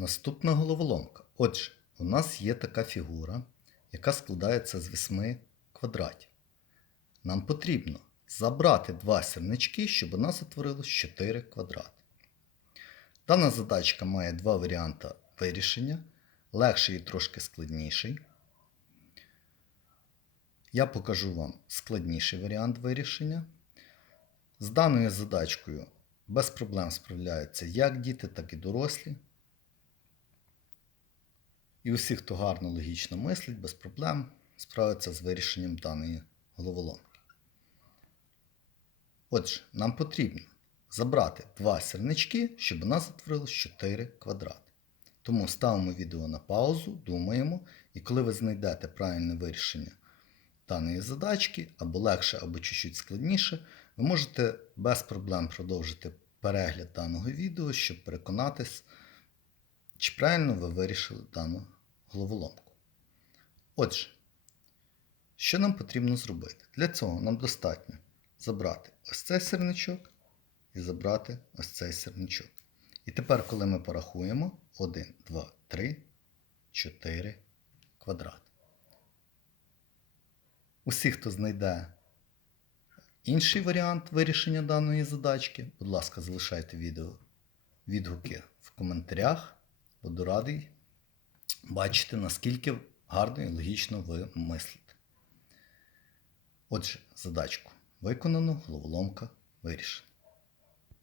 Наступна головоломка. Отже, у нас є така фігура, яка складається з 8 квадратів. Нам потрібно забрати два сірнички, щоб у нас утворилось 4 квадрати. Дана задачка має два варіанти вирішення, легший і трошки складніший. Я покажу вам складніший варіант вирішення. З даною задачкою без проблем справляються як діти, так і дорослі. І усі, хто гарно логічно мислить, без проблем справиться з вирішенням даної головоломки. Отже, нам потрібно забрати два сірнички, щоб у нас утворилось 4 квадрати. Тому ставимо відео на паузу, думаємо, і коли ви знайдете правильне вирішення даної задачки, або легше, або чуть-чуть складніше, ви можете без проблем продовжити перегляд даного відео, щоб переконатись, чи правильно ви вирішили дану головоломку. Отже, що нам потрібно зробити? Для цього нам достатньо забрати ось цей сірничок і забрати ось цей сірничок. І тепер, коли ми порахуємо 1, 2, 3, 4 квадрати. Усі, хто знайде інший варіант вирішення даної задачки, будь ласка, залишайте відео відгуки в коментарях. Буду радий бачити, наскільки гарно і логічно ви мислите. Отже, задачку виконано, головоломка вирішена.